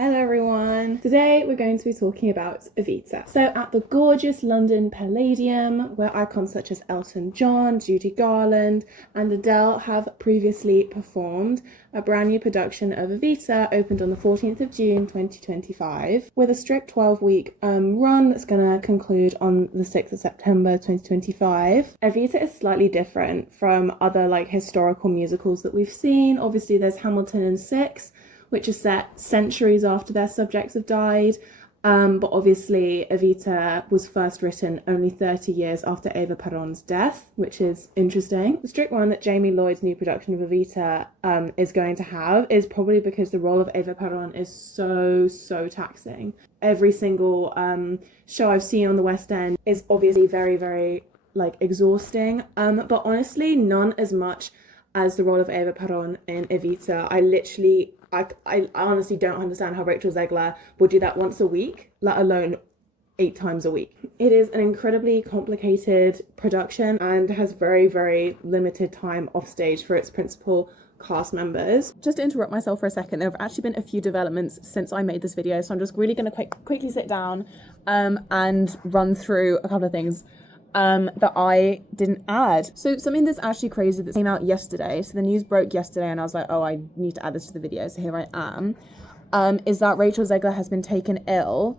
Hello everyone! Today we're going to be talking about Evita. So at the gorgeous London Palladium, where icons such as Elton John, Judy Garland and Adele have previously performed, a brand new production of Evita opened on the 14th of June 2025 with a strict 12-week run that's going to conclude on the 6th of September 2025. Evita is slightly different from other historical musicals that we've seen. Obviously there's Hamilton and Six, which are set centuries after their subjects have died. But obviously Evita was first written only 30 years after Eva Peron's death, which is interesting. The strict one that Jamie Lloyd's new production of Evita is going to have is probably because the role of Eva Peron is so taxing. Every single show I've seen on the West End is obviously very exhausting, but honestly none as much as the role of Eva Peron in Evita. I honestly don't understand how Rachel Zegler would do that once a week, let alone 8 times a week. It is an incredibly complicated production and has very limited time off stage for its principal cast members. Just to interrupt myself for a second, there have actually been a few developments since I made this video, so I'm just really going to quickly sit down and run through a couple of things that I didn't add. So something that's actually crazy that came out yesterday, so the news broke yesterday and I was like, oh, I need to add this to the video, so here I am, is that Rachel Zegler has been taken ill.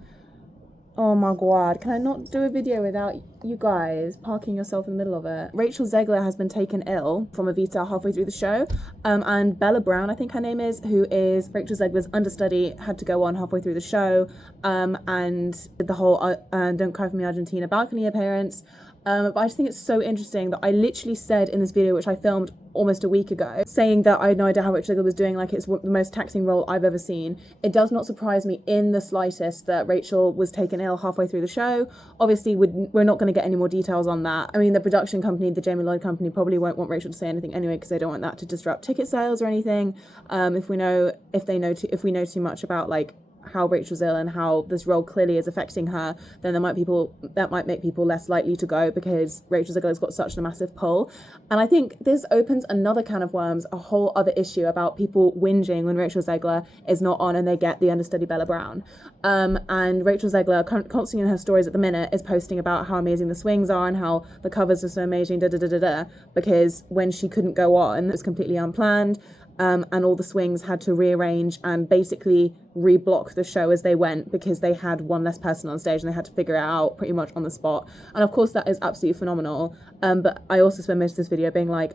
Oh my god, can I not do a video without you guys parking yourself in the middle of it? Rachel Zegler has been taken ill from Evita halfway through the show, and Bella Brown, I think her name is, who is Rachel Zegler's understudy, had to go on halfway through the show and did the whole Don't Cry For Me Argentina balcony appearance. But I just think it's so interesting that I literally said in this video, which I filmed almost a week ago, saying that I had no idea how Rachel Zegler was doing, it's the most taxing role I've ever seen. It does not surprise me in the slightest that Rachel was taken ill halfway through the show. Obviously, we're not going to get any more details on that. I mean, the production company, the Jamie Lloyd company, probably won't want Rachel to say anything anyway, because they don't want that to disrupt ticket sales or anything. If we know too much about how Rachel's ill and how this role clearly is affecting her, then that might make people less likely to go, because Rachel Zegler's got such a massive pull. And I think this opens another can of worms, a whole other issue about people whinging when Rachel Zegler is not on and they get the understudy Bella Brown. And Rachel Zegler, constantly in her stories at the minute, is posting about how amazing the swings are and how the covers are so amazing, because when she couldn't go on, it was completely unplanned. And all the swings had to rearrange and basically reblock the show as they went, because they had one less person on stage and they had to figure it out pretty much on the spot. And of course that is absolutely phenomenal. But I also spent most of this video being a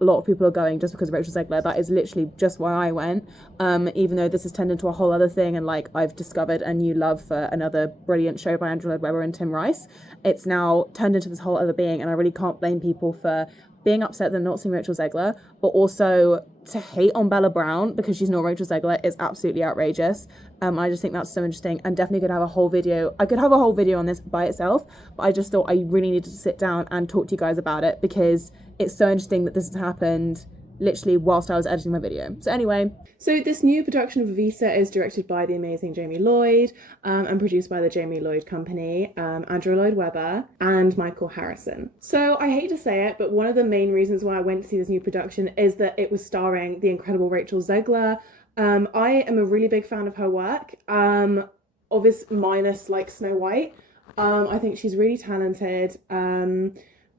lot of people are going just because of Rachel Zegler. That is literally just why I went. Even though this has turned into a whole other thing, and I've discovered a new love for another brilliant show by Lloyd and Tim Rice. It's now turned into this whole other being, and I really can't blame people for being upset they're not seeing Rachel Zegler, but also to hate on Bella Brown because she's not Rachel Zegler is absolutely outrageous. I just think that's so interesting, and definitely could have a whole video. I could have a whole video on this by itself, but I just thought I really needed to sit down and talk to you guys about it, because it's so interesting that this has happened literally whilst I was editing my video. So anyway, so this new production of Evita is directed by the amazing Jamie Lloyd and produced by the Jamie Lloyd company, Andrew Lloyd Webber and Michael Harrison. So I hate to say it, but one of the main reasons why I went to see this new production is that it was starring the incredible Rachel Zegler. I am a really big fan of her work, obviously minus Snow White. I think she's really talented.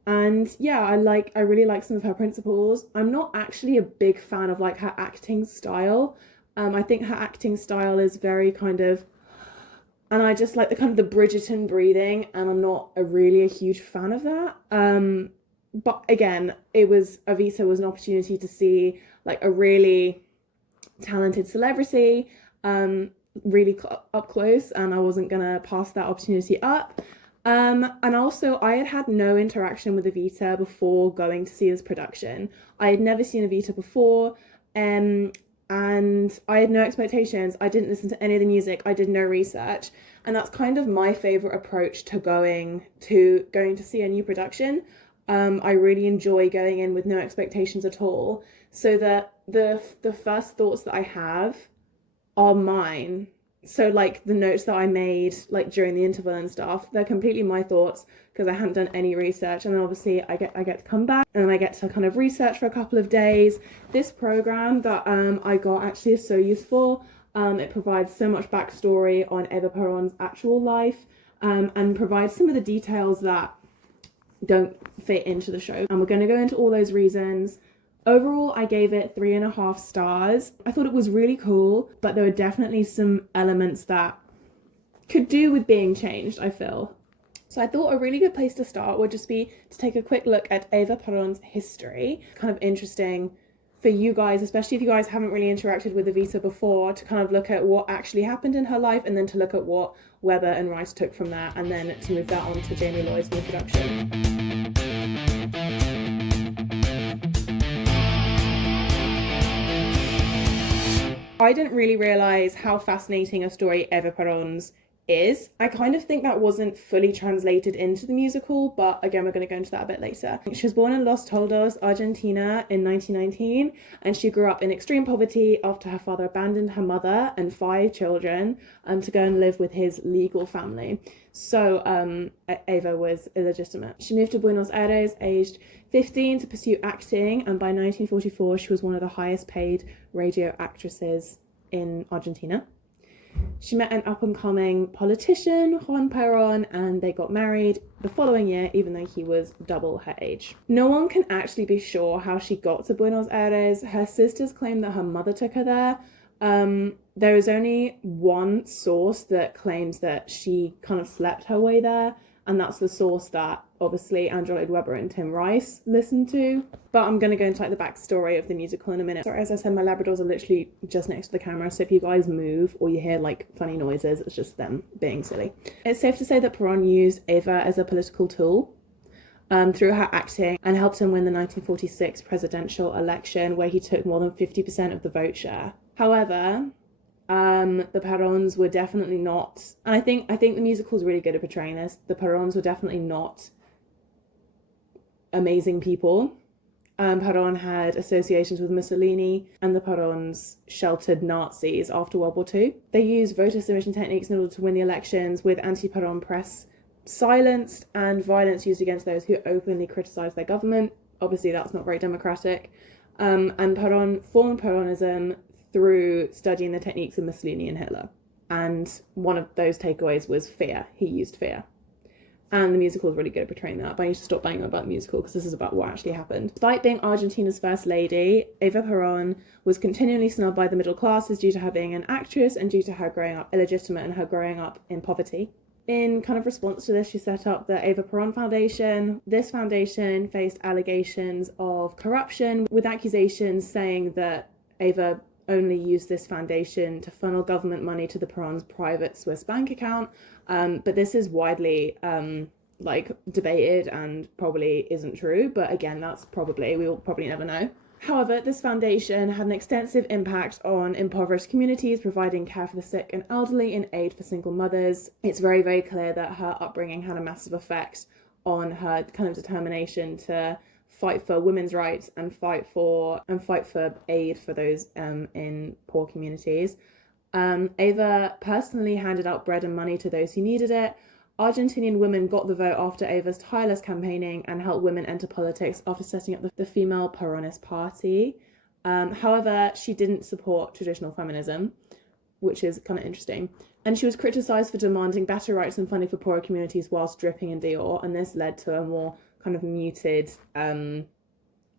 And yeah, I really like some of her principles. I'm not actually a big fan of her acting style. I think her acting style is very and I just like the Bridgerton breathing, and I'm not really a huge fan of that. But again, Evita was an opportunity to see a really talented celebrity, really up close, and I wasn't gonna pass that opportunity up. And also I had no interaction with Evita before going to see this production. I had never seen Evita before, and I had no expectations. I didn't listen to any of the music. I did no research, and that's kind of my favorite approach to going to see a new production. I really enjoy going in with no expectations at all, so that the first thoughts that I have are mine. So the notes that I made during the interval and stuff, they're completely my thoughts, because I hadn't done any research. And then obviously I get to come back and I get to research for a couple of days. This program that I got actually is so useful. It provides so much backstory on Eva Peron's actual life, and provides some of the details that don't fit into the show. And we're going to go into all those reasons. Overall, I gave it 3.5 stars. I thought it was really cool, but there were definitely some elements that could do with being changed, I feel. So I thought a really good place to start would just be to take a quick look at Eva Peron's history. Kind of interesting for you guys, especially if you guys haven't really interacted with Evita before, to kind of look at what actually happened in her life, and then to look at what Weber and Rice took from that, and then to move that on to Jamie Lloyd's reproduction. I didn't really realise how fascinating a story Eva Peron's is. I kind of think that wasn't fully translated into the musical, but again, we're going to go into that a bit later. She was born in Los Toldos, Argentina in 1919, and she grew up in extreme poverty after her father abandoned her mother and 5 children to go and live with his legal family. So Eva was illegitimate. She moved to Buenos Aires aged 15 to pursue acting, and by 1944 she was one of the highest paid radio actresses in Argentina. She met an up-and-coming politician, Juan Peron, and they got married the following year, even though he was double her age. No one can actually be sure how she got to Buenos Aires. Her sisters claim that her mother took her there. There is only one source that claims that she kind of slept her way there, and that's the source that obviously Lloyd Webber and Tim Rice listened to. But I'm going to go into like the backstory of the musical in a minute. So as I said, my Labradors are literally just next to the camera, so if you guys move or you hear like funny noises, it's just them being silly. It's safe to say that Peron used Eva as a political tool through her acting, and helped him win the 1946 presidential election, where he took more than 50% of the vote share. However, the Perons were definitely not, and I think the musical is really good at portraying this. The Perons were definitely not amazing people. Peron had associations with Mussolini, and the Perons sheltered Nazis after World War II. They used voter submission techniques in order to win the elections, with anti-Peron press silenced and violence used against those who openly criticised their government. Obviously, that's not very democratic. And Peron formed Peronism through studying the techniques of Mussolini and Hitler. And one of those takeaways was fear. He used fear. And the musical is really good at portraying that. But I need to stop banging about the musical because this is about what actually happened. Despite being Argentina's first lady, Eva Peron was continually snubbed by the middle classes due to her being an actress and due to her growing up illegitimate and her growing up in poverty. In kind of response to this, she set up the Eva Peron Foundation. This foundation faced allegations of corruption, with accusations saying that Eva only used this foundation to funnel government money to the Peron's private Swiss bank account. But this is widely debated and probably isn't true. But again, we will probably never know. However, this foundation had an extensive impact on impoverished communities, providing care for the sick and elderly and aid for single mothers. It's very, very clear that her upbringing had a massive effect on her kind of determination to fight for women's rights and fight for aid for those in poor communities. Eva personally handed out bread and money to those who needed it. Argentinian women got the vote after Eva's tireless campaigning and helped women enter politics after setting up the Female Peronist Party. However, she didn't support traditional feminism, which is kind of interesting. And she was criticised for demanding better rights and funding for poorer communities whilst dripping in Dior, and this led to a more kind of muted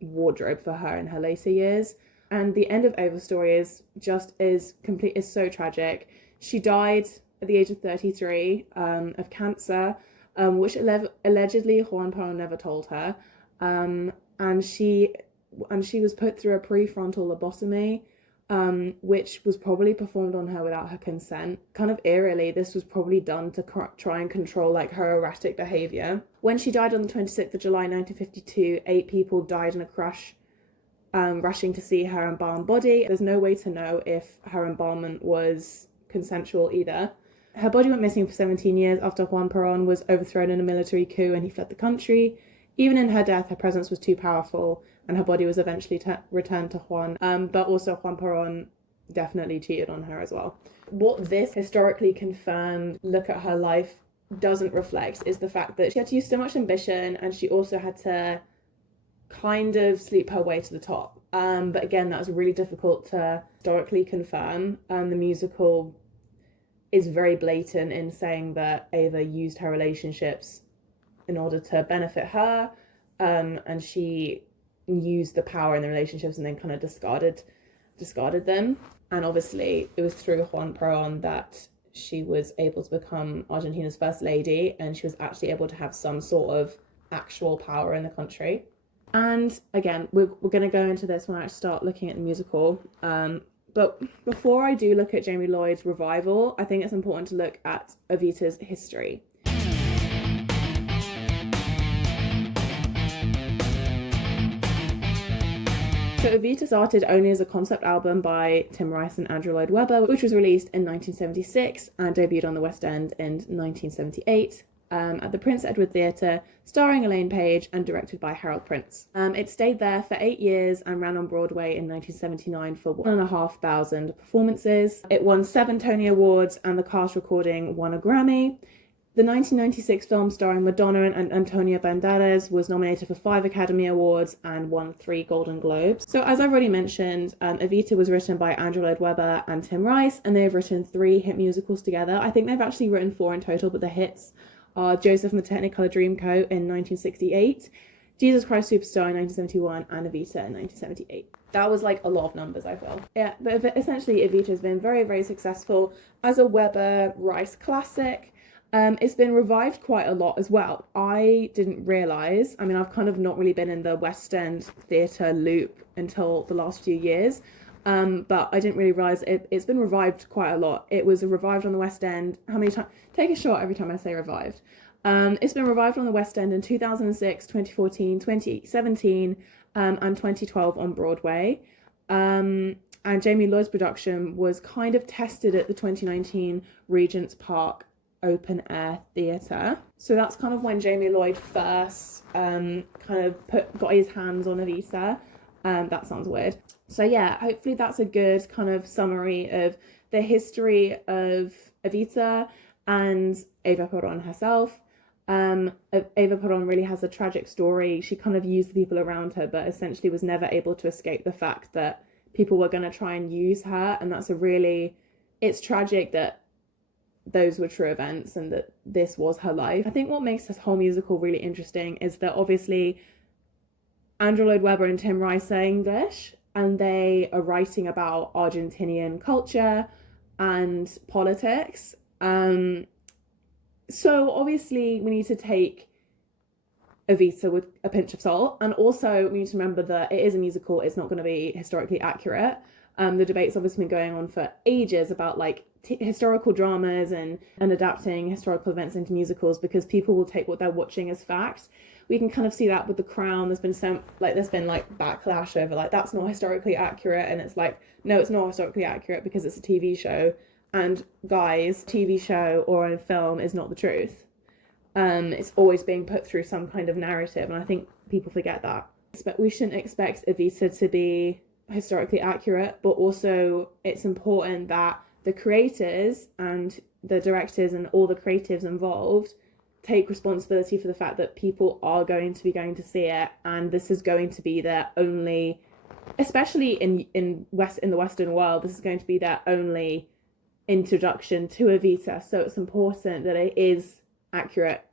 wardrobe for her in her later years. And the end of Eva's story is so tragic. She died at the age of 33 of cancer, which allegedly Juan Peron never told her. And she was put through a prefrontal lobotomy, which was probably performed on her without her consent. Kind of eerily, this was probably done to try and control like her erratic behaviour. When she died on the 26th of July 1952, 8 people died in a crash rushing to see her embalmed body. There's no way to know if her embalmment was consensual either. Her body went missing for 17 years after Juan Peron was overthrown in a military coup and he fled the country. Even in her death, her presence was too powerful and her body was eventually returned to Juan. But also Juan Peron definitely cheated on her as well. What this historically confirmed look at her life doesn't reflect is the fact that she had to use so much ambition, and she also had to kind of sleep her way to the top. But again, that was really difficult to historically confirm. The musical is very blatant in saying that Eva used her relationships in order to benefit her, and she used the power in the relationships and then kind of discarded them. And obviously it was through Juan Peron that she was able to become Argentina's first lady, and she was actually able to have some sort of actual power in the country. And again, we're going to go into this when I start looking at the musical. But before I do look at Jamie Lloyd's revival, I think it's important to look at Evita's history. So Evita started only as a concept album by Tim Rice and Andrew Lloyd Webber, which was released in 1976 and debuted on the West End in 1978 at the Prince Edward Theatre, starring Elaine Page and directed by Harold Prince. It stayed there for 8 years and ran on Broadway in 1979 for 1,500 performances. It won 7 Tony Awards, and the cast recording won a Grammy. The 1996 film starring Madonna and Antonio Banderas was nominated for 5 Academy Awards and won 3 Golden Globes. So as I've already mentioned, Evita was written by Andrew Lloyd Webber and Tim Rice, and they've written 3 hit musicals together. I think they've actually written 4 in total, but the hits are Joseph and the Technicolor Dreamcoat in 1968, Jesus Christ Superstar in 1971, and Evita in 1978. That was like a lot of numbers, I feel. Yeah, but essentially Evita has been very, very successful as a Webber Rice classic. It's been revived quite a lot as well. I didn't realise, I mean, I've kind of not really been in the West End theatre loop until the last few years, but I didn't really realise it's been revived quite a lot. It was revived on the West End. How many times? Take a shot every time I say revived. It's been revived on the West End in 2006, 2014, 2017, and 2012 on Broadway. And Jamie Lloyd's production was kind of tested at the 2019 Regent's Park Open Air Theatre. So that's kind of when Jamie Lloyd first kind of got his hands on Evita. That sounds weird. So yeah, hopefully that's a good kind of summary of the history of Evita and Eva Peron herself. Eva Peron really has a tragic story. She kind of used the people around her, but essentially was never able to escape the fact that people were going to try and use her. And it's tragic that those were true events and that this was her life. I think what makes this whole musical really interesting is that obviously Andrew Lloyd Webber and Tim Rice are English, and they are writing about Argentinian culture and politics. So obviously we need to take Evita with a pinch of salt, and also we need to remember that it is a musical. It's not going to be historically accurate. The debate's obviously been going on for ages about like historical dramas and adapting historical events into musicals, because people will take what they're watching as fact. We can kind of see that with The Crown. There's been backlash over like that's not historically accurate, and it's like, no, it's not historically accurate because it's a TV show, and guys, TV show or a film is not the truth. It's always being put through some kind of narrative, and I think people forget that. But we shouldn't expect Evita to be historically accurate, but also it's important that the creators and the directors and all the creatives involved take responsibility for the fact that people are going to be going to see it, and this is going to be their only, especially in the Western world, this is going to be their only introduction to Evita. So it's important that it is accurate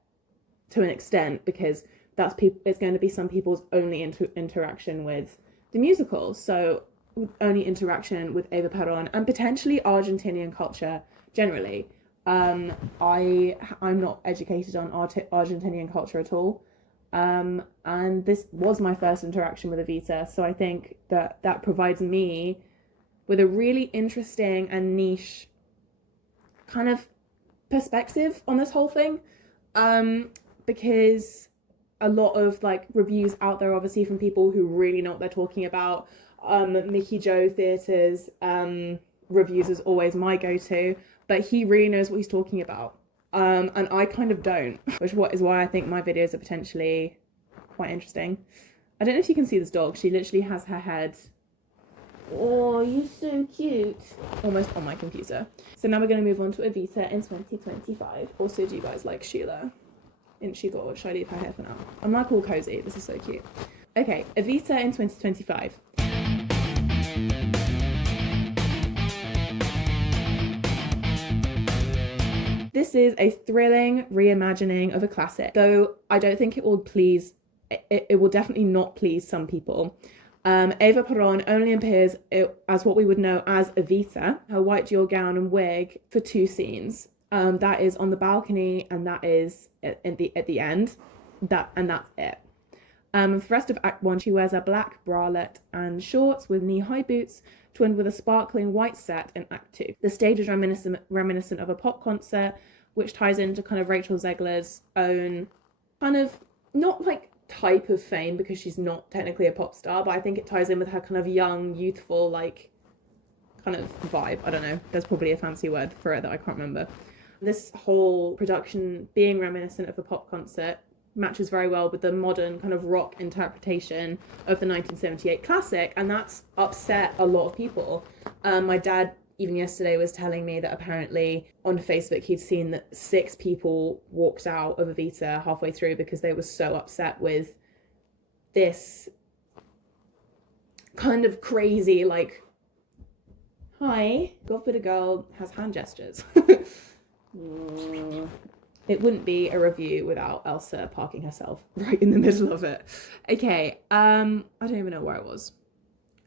to an extent, because it's going to be some people's only interaction with the musical. So only interaction with Eva Peron and potentially Argentinian culture generally. I'm not educated on Argentinian culture at all, and this was my first interaction with Evita, so I think that provides me with a really interesting and niche kind of perspective on this whole thing, because a lot of like reviews out there obviously from people who really know what they're talking about. Mickey Joe Theatre's reviews is always my go-to, but he really knows what he's talking about, and I kind of don't, which is why I think my videos are potentially quite interesting. I don't know if you can see this dog. She literally has her head, oh, you're so cute, almost on my computer. So now we're going to move on to Evita in 2025. Also, do you guys like Sheila? Isn't she gorgeous? Should I leave her here for now? I'm like all cozy. This is so cute. Okay, Evita in 2025. This is a thrilling reimagining of a classic, though I don't think it will please, it will definitely not please some people. Eva Peron only appears as what we would know as Evita, her white dual gown and wig, for 2 scenes. That is on the balcony, and that is at the end. That's it. For the rest of Act 1, she wears a black bralette and shorts with knee-high boots, twinned with a sparkling white set in Act 2. The stage is reminiscent of a pop concert, which ties into kind of Rachel Zegler's own kind of, not like type of fame, because she's not technically a pop star, but I think it ties in with her kind of young, youthful, like, kind of vibe. I don't know. There's probably a fancy word for it that I can't remember. This whole production being reminiscent of a pop concert matches very well with the modern kind of rock interpretation of the 1978 classic, and that's upset a lot of people. My dad even yesterday was telling me that apparently on Facebook he'd seen that 6 people walked out of Evita halfway through because they were so upset with this kind of crazy, like, hi, God for the girl has hand gestures. It wouldn't be a review without Elsa parking herself right in the middle of it. Okay, I don't even know where I was.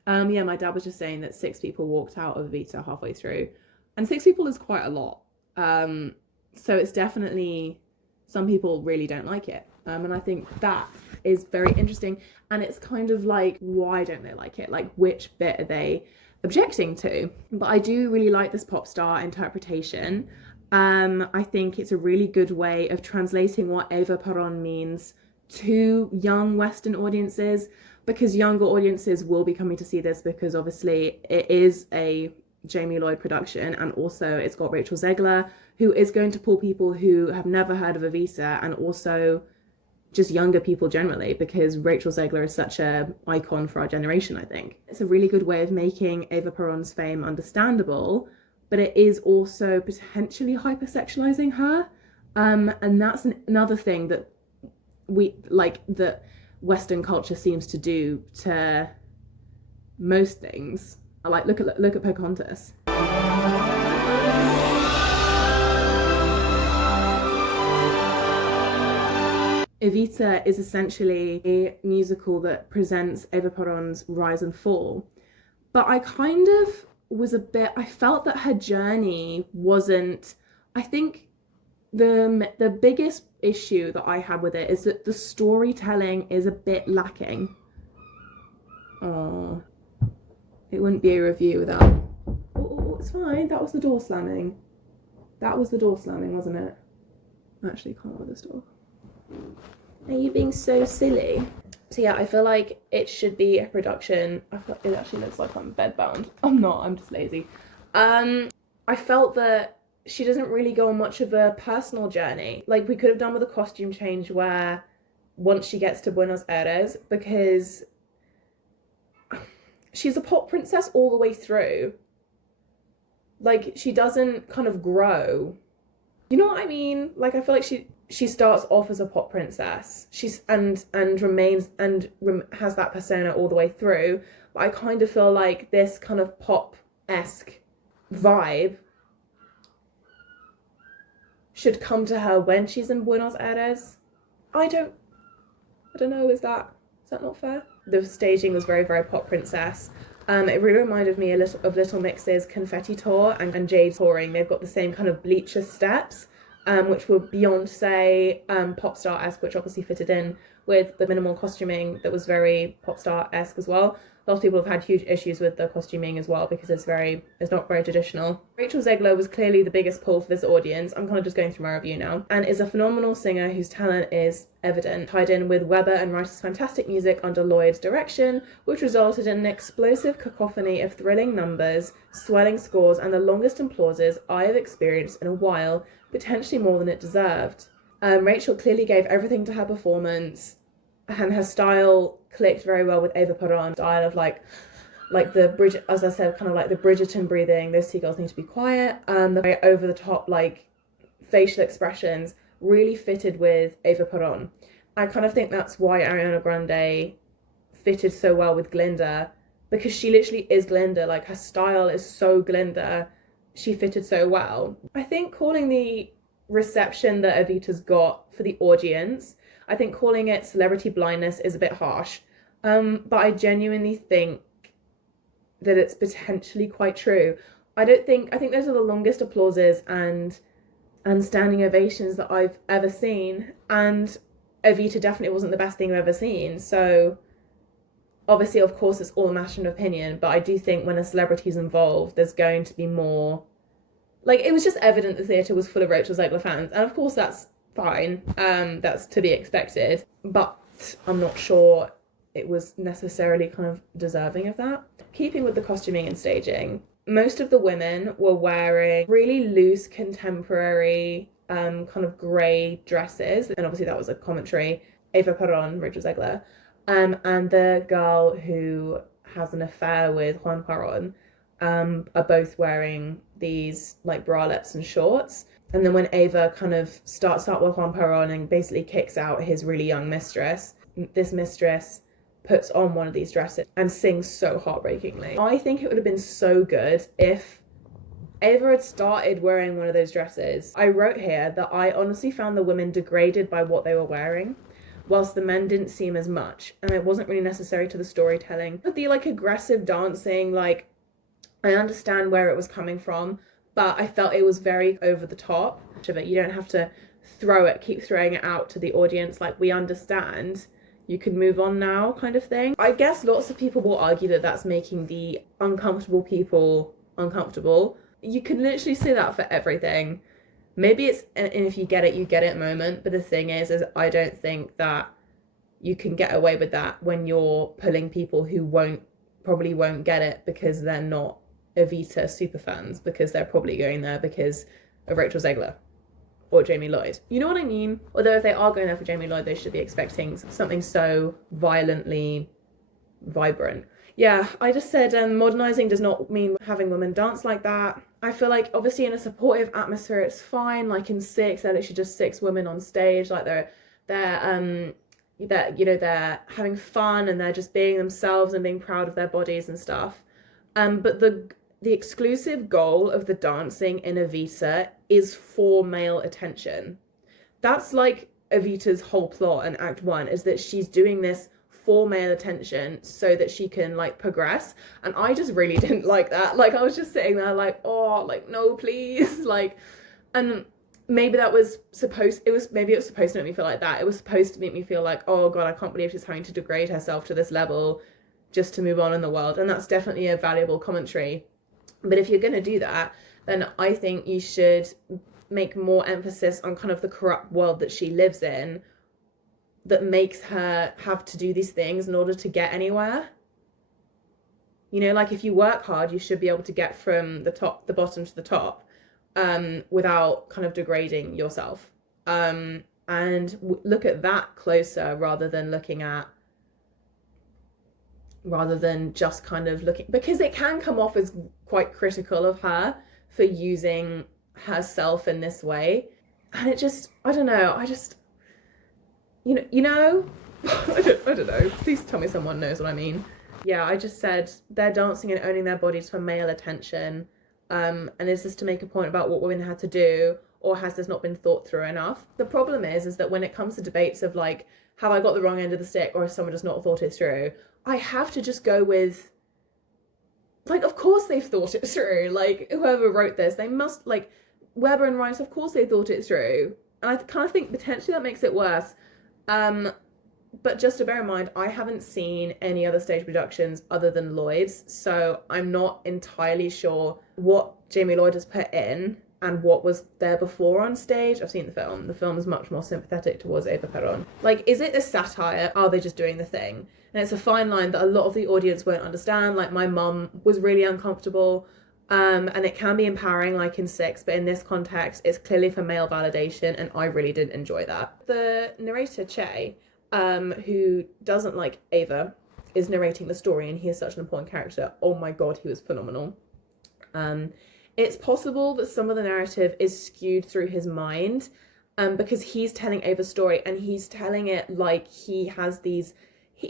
Yeah, my dad was just saying that 6 people walked out of Evita halfway through, and 6 people is quite a lot. So it's definitely, some people really don't like it. And I think that is very interesting. And it's kind of like, why don't they like it? Like, which bit are they objecting to? But I do really like this pop star interpretation. I think it's a really good way of translating what Eva Peron means to young Western audiences, because younger audiences will be coming to see this because obviously it is a Jamie Lloyd production, and also it's got Rachel Zegler, who is going to pull people who have never heard of Evita, and also just younger people generally, because Rachel Zegler is such an icon for our generation, I think. It's a really good way of making Eva Peron's fame understandable, but it is also potentially hypersexualizing her. And that's another thing that that Western culture seems to do to most things. Like, look at Pocahontas. Evita is essentially a musical that presents Eva Peron's rise and fall. But I kind of I felt that her journey wasn't, I think the biggest issue that I had with it is that the storytelling is a bit lacking. Oh, it wouldn't be a review without, oh, it's fine, that was the door slamming. That was the door slamming, wasn't it? I actually can't with this door. Are you being so silly? So yeah, I feel like it should be a production. It actually looks like I'm bedbound. I'm not, I'm just lazy. I felt that she doesn't really go on much of a personal journey. Like, we could have done with a costume change where once she gets to Buenos Aires, because she's a pop princess all the way through. Like, she doesn't kind of grow. You know what I mean? Like, I feel like she starts off as a pop princess. And remains and has that persona all the way through. But I kind of feel like this kind of pop-esque vibe should come to her when she's in Buenos Aires. I don't know, is that not fair? The staging was very, very pop princess. It really reminded me a little of Little Mix's Confetti Tour and Jade's touring. They've got the same kind of bleacher steps, which were Beyonce pop star-esque, which obviously fitted in with the minimal costuming that was very pop star-esque as well. A lot of people have had huge issues with the costuming as well because it's not very traditional. Rachel Zegler was clearly the biggest pull for this audience. I'm kind of just going through my review now. And is a phenomenal singer whose talent is evident, tied in with Weber and Writer's fantastic music under Lloyd's direction, which resulted in an explosive cacophony of thrilling numbers, swelling scores, and the longest applauses I have experienced in a while, potentially more than it deserved. Rachel clearly gave everything to her performance, and her style clicked very well with Eva Peron. Style of like the Bridget, as I said, kind of like the Bridgerton breathing. Those 2 girls need to be quiet. The very over the top like facial expressions really fitted with Eva Peron. I kind of think that's why Ariana Grande fitted so well with Glinda, because she literally is Glinda. Like, her style is so Glinda. She fitted so well. I think calling the reception that Evita's got for the audience. I think calling it celebrity blindness is a bit harsh. But I genuinely think that it's potentially quite true. I think those are the longest applauses and standing ovations that I've ever seen. And Evita definitely wasn't the best thing I've ever seen. So obviously, of course, it's all a matter of opinion. But I do think when a celebrity's involved, there's going to be more. Like, it was just evident the theatre was full of Rachel Zegler fans. And of course, that's fine. That's to be expected. But I'm not sure it was necessarily kind of deserving of that. Keeping with the costuming and staging, most of the women were wearing really loose contemporary kind of grey dresses. And obviously that was a commentary. Eva Peron, Rachel Zegler, and the girl who has an affair with Juan Peron are both wearing these like bralettes and shorts. And then when Eva kind of starts out with Juan Peron and basically kicks out his really young mistress, this mistress puts on one of these dresses and sings so heartbreakingly. I think it would have been so good if Eva had started wearing one of those dresses. I wrote here that I honestly found the women degraded by what they were wearing, whilst the men didn't seem as much, and it wasn't really necessary to the storytelling. But the like aggressive dancing, like, I understand where it was coming from, but I felt it was very over the top. You don't have to keep throwing it out to the audience like, we understand, you can move on now, kind of thing. I guess lots of people will argue that that's making the uncomfortable people uncomfortable. You can literally say that for everything. Maybe it's an if you get it moment, but the thing is I don't think that you can get away with that when you're pulling people who probably won't get it because they're not Evita super fans, because they're probably going there because of Rachel Zegler or Jamie Lloyd. You know what I mean? Although if they are going there for Jamie Lloyd, they should be expecting something so violently vibrant. Yeah, I just said modernising does not mean having women dance like that. I feel like obviously in a supportive atmosphere it's fine. Like in Six, they're literally just 6 women on stage. Like they're having fun and they're just being themselves and being proud of their bodies and stuff. But the exclusive goal of the dancing in Evita is for male attention. That's like Evita's whole plot in Act 1, is that she's doing this for male attention so that she can like progress. And I just really didn't like that. Like I was just sitting there like, oh, like no, please. Like, and maybe it was supposed to make me feel like that. It was supposed to make me feel like, oh God, I can't believe she's having to degrade herself to this level just to move on in the world. And that's definitely a valuable commentary. But if you're going to do that, then I think you should make more emphasis on kind of the corrupt world that she lives in that makes her have to do these things in order to get anywhere. You know, like if you work hard, you should be able to get from the bottom to the top without kind of degrading yourself. And look at that closer rather than just kind of looking, because it can come off as quite critical of her for using herself in this way. And it just, I don't know, I don't know, please tell me someone knows what I mean. Yeah, I just said they're dancing and owning their bodies for male attention. And is this to make a point about what women had to do, or has this not been thought through enough? The problem is that when it comes to debates of like, have I got the wrong end of the stick, or has someone just not thought it through, I have to just go with, like, of course they've thought it through. Like, whoever wrote this, they must, like, Weber and Rice, of course they thought it through. And I kind of think potentially that makes it worse. But just to bear in mind, I haven't seen any other stage productions other than Lloyd's, so I'm not entirely sure what Jamie Lloyd has put in and what was there before on stage. I've seen the film. The film is much more sympathetic towards Eva Peron. Like, is it a satire? Are they just doing the thing? And it's a fine line that a lot of the audience won't understand. Like, my mum was really uncomfortable. And it can be empowering, like in Six, but in this context, it's clearly for male validation, and I really didn't enjoy that. The narrator, Che, who doesn't like Eva, is narrating the story, and he is such an important character. Oh my God, he was phenomenal. It's possible that some of the narrative is skewed through his mind, because he's telling Ava's story, and he's telling it like he has these,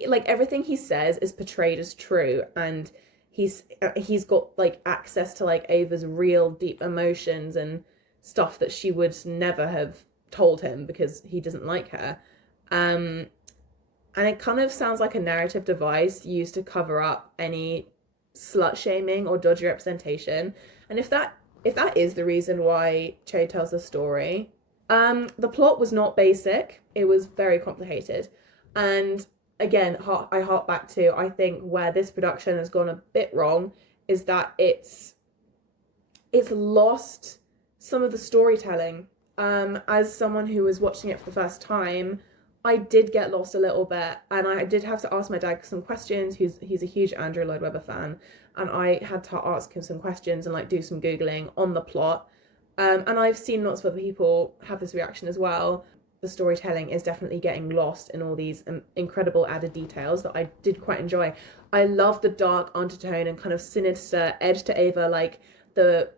like everything he says is portrayed as true, and he's got like access to like Ava's real deep emotions, and stuff that she would never have told him because he doesn't like her. And it kind of sounds like a narrative device used to cover up any slut shaming or dodgy representation. And if that is the reason why Che tells the story, the plot was not basic. It was very complicated. And again, I hark back to, I think where this production has gone a bit wrong is that it's lost some of the storytelling. As someone who was watching it for the first time, I did get lost a little bit, and I did have to ask my dad some questions. He's a huge Andrew Lloyd Webber fan, and I had to ask him some questions and like do some Googling on the plot. And I've seen lots of other people have this reaction as well. The storytelling is definitely getting lost in all these incredible added details that I did quite enjoy. I love the dark undertone and kind of sinister edge to Eva. Like the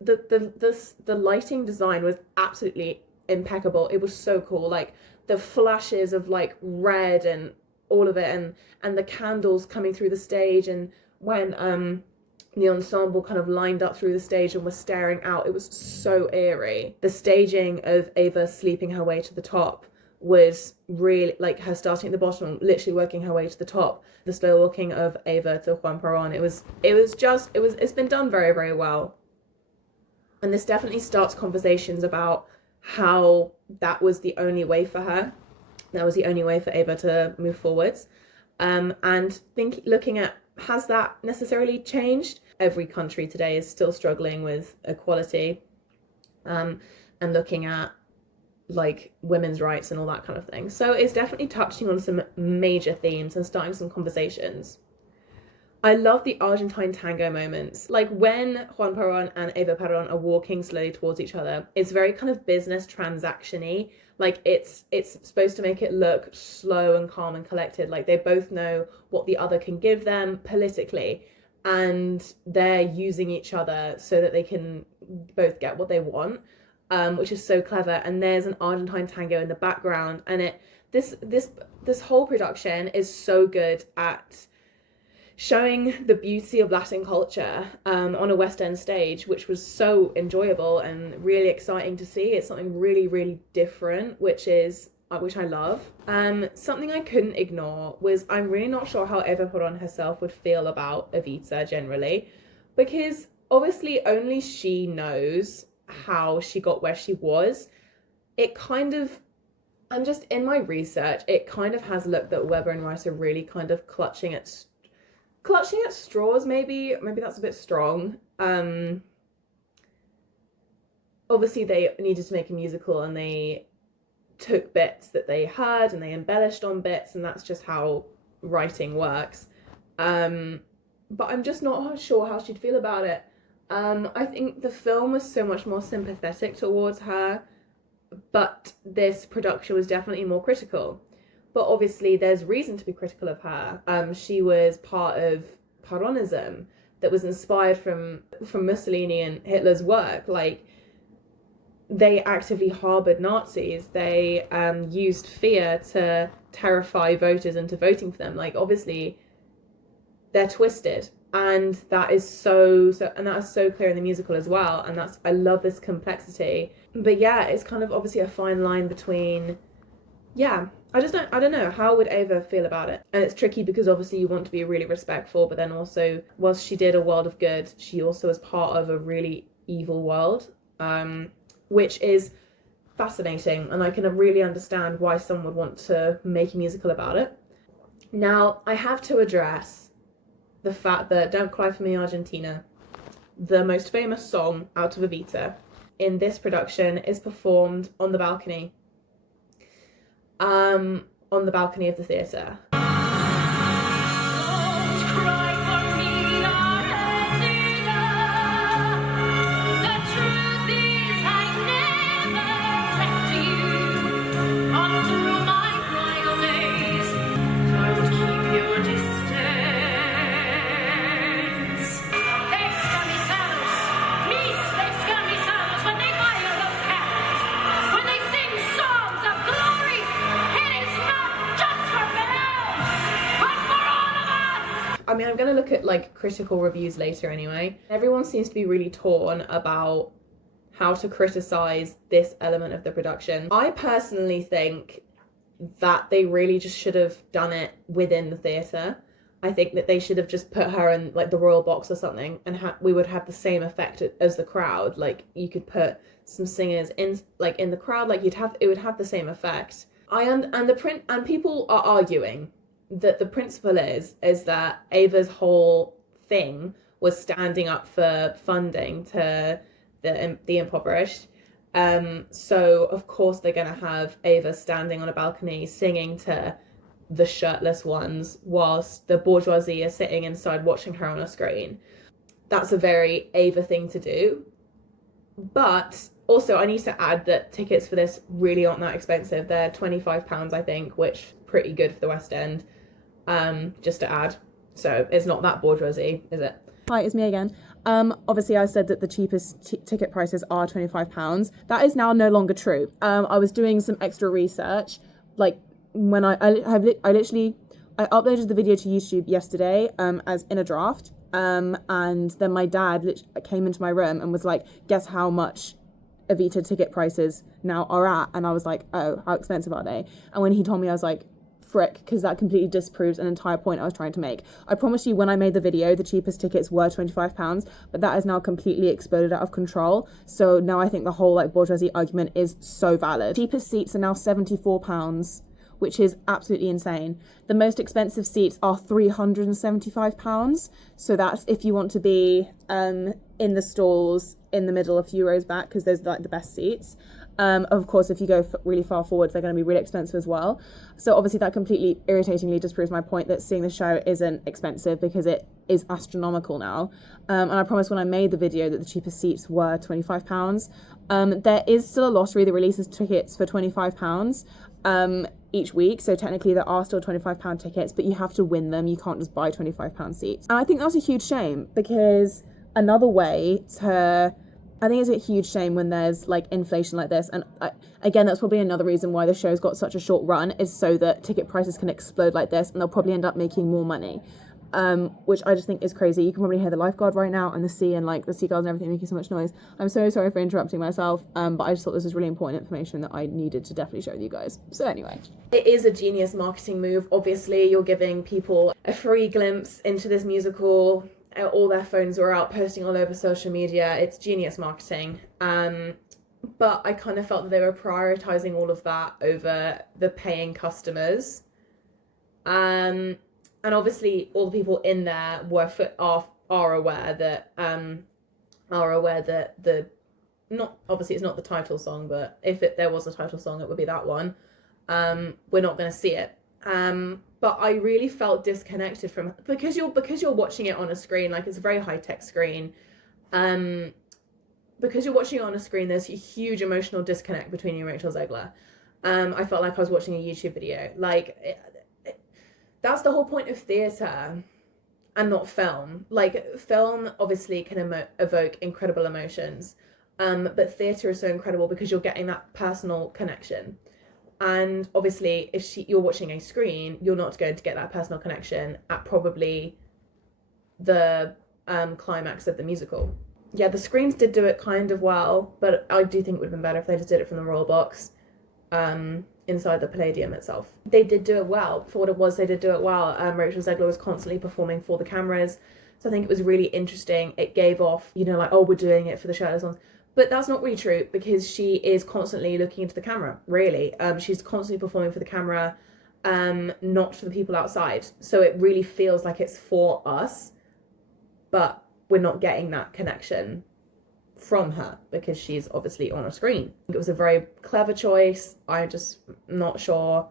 lighting design was absolutely impeccable. It was so cool. Like the flashes of like red and all of it, and the candles coming through the stage, and when the ensemble kind of lined up through the stage and was staring out, it was so eerie. The staging of Eva sleeping her way to the top was really, like, her starting at the bottom, literally working her way to the top. The slow walking of Eva to Juan Peron, it's been done very, very well. And this definitely starts conversations about how that was the only way for her. That was the only way for Eva to move forwards. And looking at, has that necessarily changed? Every country today is still struggling with equality, and looking at like women's rights and all that kind of thing. So it's definitely touching on some major themes and starting some conversations. I love the Argentine tango moments. Like when Juan Peron and Eva Peron are walking slowly towards each other, it's very kind of business transaction-y. Like it's supposed to make it look slow and calm and collected. Like they both know what the other can give them politically, and they're using each other so that they can both get what they want, which is so clever. And there's an Argentine tango in the background, and this whole production is so good at showing the beauty of Latin culture on a West End stage, which was so enjoyable and really exciting to see. It's something really, really different, which I love. Something I couldn't ignore was, I'm really not sure how Eva Peron herself would feel about Evita generally, because obviously only she knows how she got where she was. It kind of, and just in my research, it kind of has looked that Webber and Rice are really kind of clutching at straws. Maybe that's a bit strong. Obviously they needed to make a musical, and they took bits that they heard and they embellished on bits, and that's just how writing works. But I'm just not sure how she'd feel about it. I think the film was so much more sympathetic towards her, but this production was definitely more critical. But obviously there's reason to be critical of her. She was part of Peronism that was inspired from Mussolini and Hitler's work. Like, they actively harbored Nazis. They used fear to terrify voters into voting for them. Like, obviously they're twisted, and that is so and that is so clear in the musical as well. And I love this complexity. But yeah, it's kind of obviously a fine line between, I don't know, how would Eva feel about it? And it's tricky because obviously you want to be really respectful, but then also, whilst she did a world of good, she also was part of a really evil world, which is fascinating, and I can really understand why someone would want to make a musical about it. Now, I have to address the fact that Don't Cry For Me, Argentina, the most famous song out of Evita, in this production is performed on the balcony. On the balcony of the theatre. I mean, I'm going to look at like critical reviews later anyway. Everyone seems to be really torn about how to criticize this element of the production. I personally think that they really just should have done it within the theatre. I think that they should have just put her in like the royal box or something, and we would have the same effect as the crowd. Like you could put some singers in the crowd, like it would have the same effect. And people are arguing that the principle is that Ava's whole thing was standing up for funding to the impoverished. So of course they're going to have Ava standing on a balcony singing to the shirtless ones whilst the bourgeoisie are sitting inside watching her on a screen. That's a very Ava thing to do. But also I need to add that tickets for this really aren't that expensive. They're £25, I think, which pretty good for the West End. Just to add. So it's not that bourgeoisie, is it? Hi, it's me again. Obviously I said that the cheapest ticket prices are £25. That is now no longer true. I was doing some extra research, like when I uploaded the video to YouTube yesterday, as in a draft, and then my dad came into my room and was like, guess how much Evita ticket prices now are at? And I was like, oh, how expensive are they? And when he told me, I was like, frick, because that completely disproves an entire point I was trying to make. I promise you, when I made the video, the cheapest tickets were £25, but that is now completely exploded out of control. So now I think the whole like bourgeoisie argument is so valid. Cheapest seats are now £74, which is absolutely insane. The most expensive seats are £375. So that's if you want to be in the stalls in the middle, a few rows back, because those are like the best seats. Of course, if you go really far forward, they're going to be really expensive as well. So obviously that completely irritatingly disproves my point that seeing the show isn't expensive, because it is astronomical now. And I promised when I made the video that the cheapest seats were £25. There is still a lottery that releases tickets for £25 each week, so technically there are still £25 tickets, but you have to win them. You can't just buy £25 seats. And I think that's a huge shame, because another way to... I think it's a huge shame when there's like inflation like this, and again, that's probably another reason why the show's got such a short run, is so that ticket prices can explode like this and they'll probably end up making more money, which I just think is crazy. You can probably hear the lifeguard right now and the sea and like the seagulls and everything making so much noise. I'm so sorry for interrupting myself, but I just thought this was really important information that I needed to definitely share with you guys. So anyway, it is a genius marketing move. Obviously, you're giving people a free glimpse into this musical. All their phones were out, posting all over social media. It's genius marketing. But I kind of felt that they were prioritizing all of that over the paying customers. And obviously all the people in there are aware that the, not obviously it's not the title song, but if there was a title song, it would be that one. We're not going to see it. But I really felt disconnected from, because you're watching it on a screen, like it's a very high-tech screen. Because you're watching it on a screen, there's a huge emotional disconnect between you and Rachel Zegler. I felt like I was watching a YouTube video. Like, that's the whole point of theatre and not film. Like, film obviously can evoke incredible emotions, but theatre is so incredible because you're getting that personal connection. And obviously, if you're watching a screen, you're not going to get that personal connection at probably the climax of the musical. Yeah, the screens did do it kind of well, but I do think it would have been better if they just did it from the royal box inside the Palladium itself. They did do it well. For what it was, they did do it well. Rachel Zegler was constantly performing for the cameras, so I think it was really interesting. It gave off, like, oh, we're doing it for the shirtless ones. But that's not really true, because she is constantly looking into the camera, really. She's constantly performing for the camera, not for the people outside. So it really feels like it's for us, but we're not getting that connection from her because she's obviously on a screen. It was a very clever choice. I'm just not sure.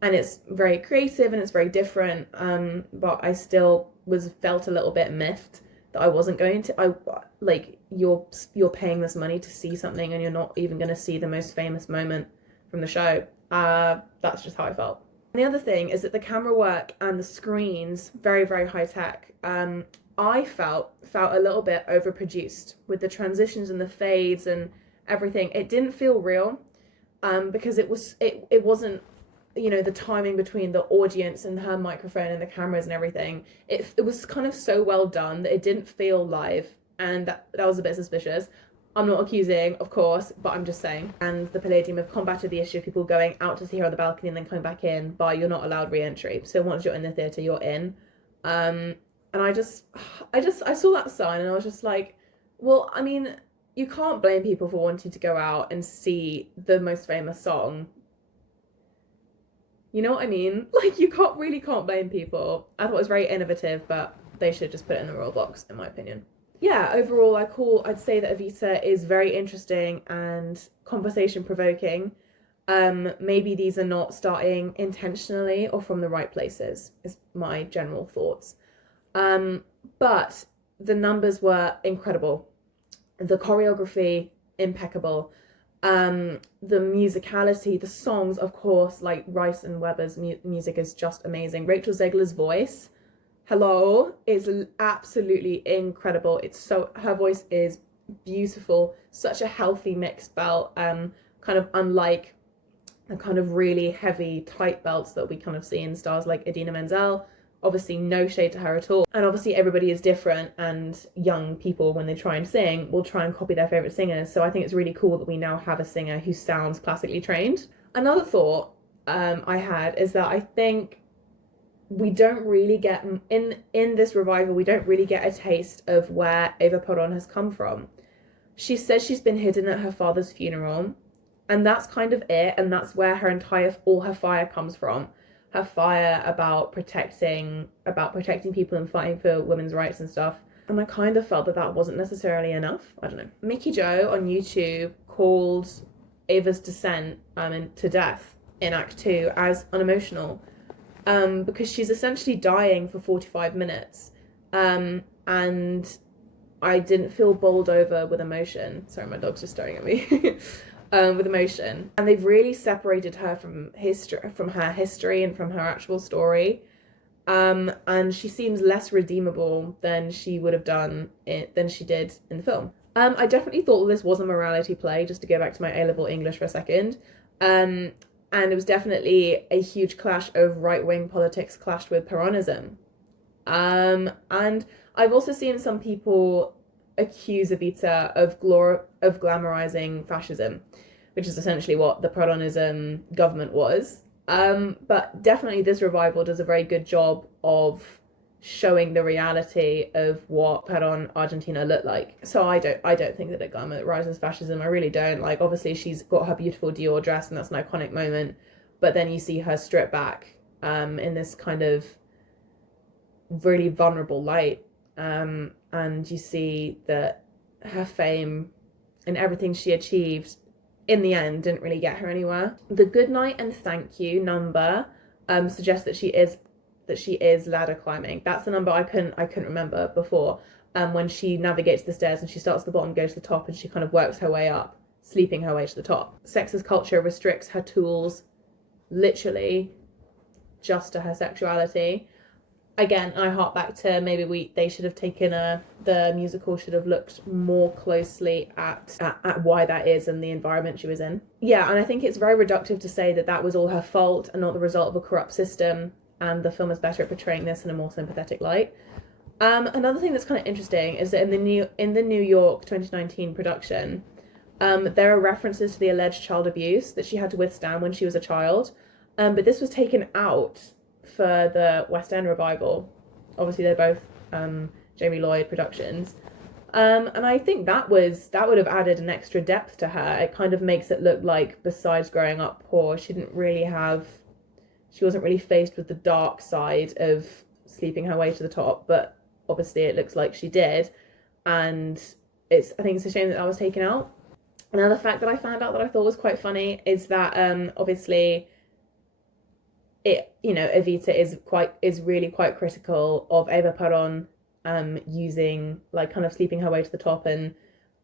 And it's very creative and it's very different, but I still felt a little bit miffed that I wasn't going to. You're paying this money to see something and you're not even going to see the most famous moment from the show. That's just how I felt. And the other thing is that the camera work and the screens, very, very high tech. I felt a little bit overproduced with the transitions and the fades and everything. It didn't feel real, because it wasn't, the timing between the audience and her microphone and the cameras and everything. It was kind of so well done that it didn't feel live, and that was a bit suspicious. I'm not accusing, of course, but I'm just saying. And the Palladium have combated the issue of people going out to see her on the balcony and then coming back in by you're not allowed re-entry. So once you're in the theatre, you're in. And I saw that sign and I was just like, well, I mean, you can't blame people for wanting to go out and see the most famous song. You know what I mean? Like, you can't blame people. I thought it was very innovative, but they should just put it in the royal box, in my opinion. Yeah, overall, I'd say that Evita is very interesting and conversation provoking. Maybe these are not starting intentionally or from the right places, is my general thoughts. But the numbers were incredible. The choreography, impeccable. The musicality, the songs, of course, like Rice and Weber's music is just amazing. Rachel Zegler's voice, hello, is absolutely incredible. Her voice is beautiful, such a healthy mixed belt, kind of unlike the kind of really heavy tight belts that we kind of see in stars like Idina Menzel. Obviously no shade to her at all, and obviously everybody is different, and young people, when they try and sing, will try and copy their favorite singers. So I think it's really cool that we now have a singer who sounds classically trained. Another thought I had is that I think we don't really get in this revival, we don't really get a taste of where Eva Peron has come from. She says she's been hidden at her father's funeral, and that's kind of it, and that's where all her fire comes from. Her fire about protecting people and fighting for women's rights and stuff. And I kind of felt that wasn't necessarily enough. I don't know. Mickey Joe on YouTube called Eva's descent to death in Act 2 as unemotional, because she's essentially dying for 45 minutes. And I didn't feel bowled over with emotion. Sorry, my dog's just staring at me. With emotion, and they've really separated her from her history and from her actual story, and she seems less redeemable than she would have done than she did in the film. I definitely thought this was a morality play, just to go back to my A-level English for a second, and it was definitely a huge clash of right-wing politics clashed with Peronism, and I've also seen some people accuse Evita of glamorizing fascism, which is essentially what the Peronism government was. But definitely this revival does a very good job of showing the reality of what Peron Argentina looked like. So I don't think that it glamorizes fascism. I really don't. Like, obviously she's got her beautiful Dior dress and that's an iconic moment, but then you see her stripped back in this kind of really vulnerable light. And you see that her fame and everything she achieved in the end didn't really get her anywhere. The good night and thank you number suggests that she is ladder climbing. That's the number I couldn't remember before. When she navigates the stairs and she starts at the bottom, goes to the top, and she kind of works her way up, sleeping her way to the top. Sexist culture restricts her tools literally just to her sexuality. Again, I hark back to maybe they should have taken the musical should have looked more closely at why that is and the environment she was in. Yeah, and I think it's very reductive to say that was all her fault and not the result of a corrupt system, and the film is better at portraying this in a more sympathetic light. Another thing that's kind of interesting is that in the New York 2019 production, there are references to the alleged child abuse that she had to withstand when she was a child, but this was taken out for the West End revival. Obviously they're both Jamie Lloyd productions, and I think that would have added an extra depth to her. It kind of makes it look like, besides growing up poor, she wasn't really faced with the dark side of sleeping her way to the top, but obviously it looks like she did, and I think it's a shame that was taken out. Another fact that I found out that I thought was quite funny is that obviously Evita is really quite critical of Eva Peron using, like, kind of sleeping her way to the top and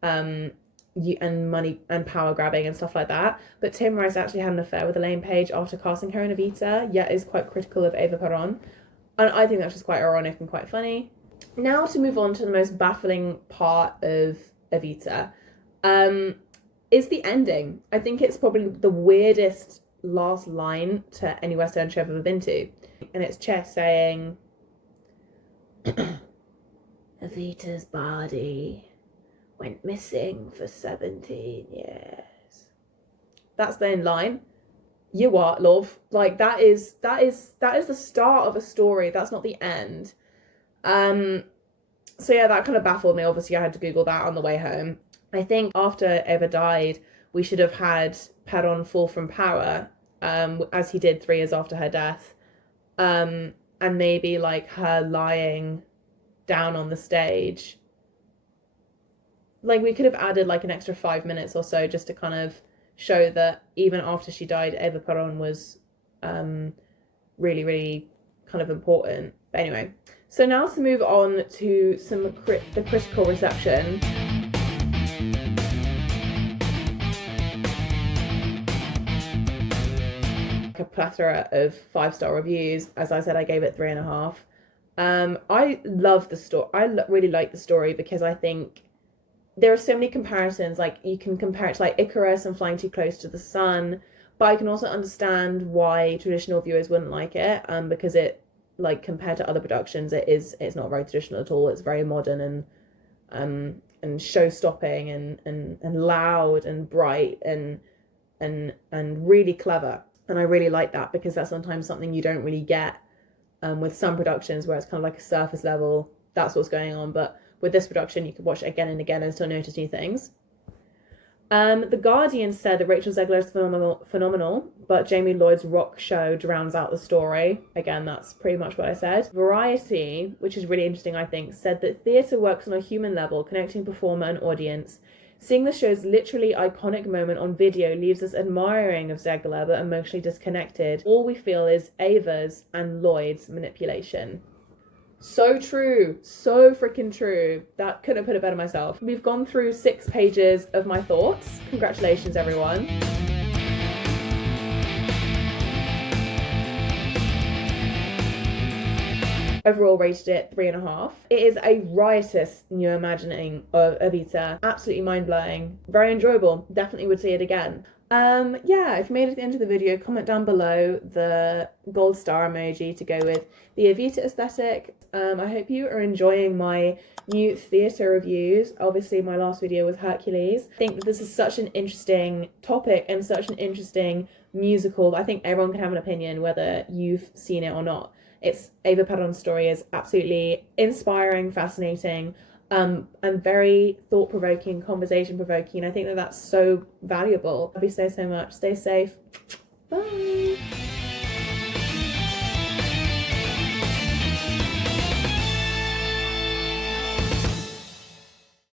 money and power grabbing and stuff like that. But Tim Rice actually had an affair with Elaine Page after casting her in Evita, yet is quite critical of Eva Peron. And I think that's just quite ironic and quite funny. Now to move on to the most baffling part of Evita, is the ending. I think it's probably the weirdest last line to any West End show I've ever been to, and it's Chess saying, "Evita's body went missing for 17 years. That's the end line. You what, love? Like, that is the start of a story. That's not the end. So yeah, that kind of baffled me. Obviously, I had to Google that on the way home. I think after Eva died, we should have had Peron fall from power, as he did 3 years after her death. And maybe like her lying down on the stage. Like, we could have added like an extra 5 minutes or so just to kind of show that even after she died, Eva Peron was really, really kind of important. But anyway, so now to move on to the critical reception. A plethora of 5-star reviews. As I said, I gave it 3.5. I love the story. I really like the story because I think there are so many comparisons. Like, you can compare it to like Icarus and Flying Too Close to the Sun, but I can also understand why traditional viewers wouldn't like it, because it, like, compared to other productions, it's not very traditional at all. It's very modern and show-stopping and loud and bright and really clever. And I really like that, because that's sometimes something you don't really get with some productions, where it's kind of like a surface level, that's what's going on. But with this production, you could watch it again and again and still notice new things. The Guardian said that Rachel Zegler is phenomenal, but Jamie Lloyd's rock show drowns out the story. Again, that's pretty much what I said. Variety, which is really interesting, I think, said that theatre works on a human level, connecting performer and audience. Seeing the show's literally iconic moment on video leaves us admiring of Zegler, but emotionally disconnected. All we feel is Eva's and Lloyd's manipulation. So true. So freaking true. That couldn't have put it better myself. We've gone through 6 pages of my thoughts. Congratulations, everyone. Overall rated it 3.5. It is a riotous new imagining of Evita. Absolutely mind-blowing. Very enjoyable. Definitely would see it again. Yeah, if you made it to the end of the video, comment down below the gold star emoji to go with the Evita aesthetic. I hope you are enjoying my new theatre reviews. Obviously, my last video was Hercules. I think that this is such an interesting topic and such an interesting musical. I think everyone can have an opinion whether you've seen it or not. Eva Peron's story is absolutely inspiring, fascinating, and very thought-provoking, conversation-provoking. I think that that's so valuable. Love you so much. Stay safe. Bye.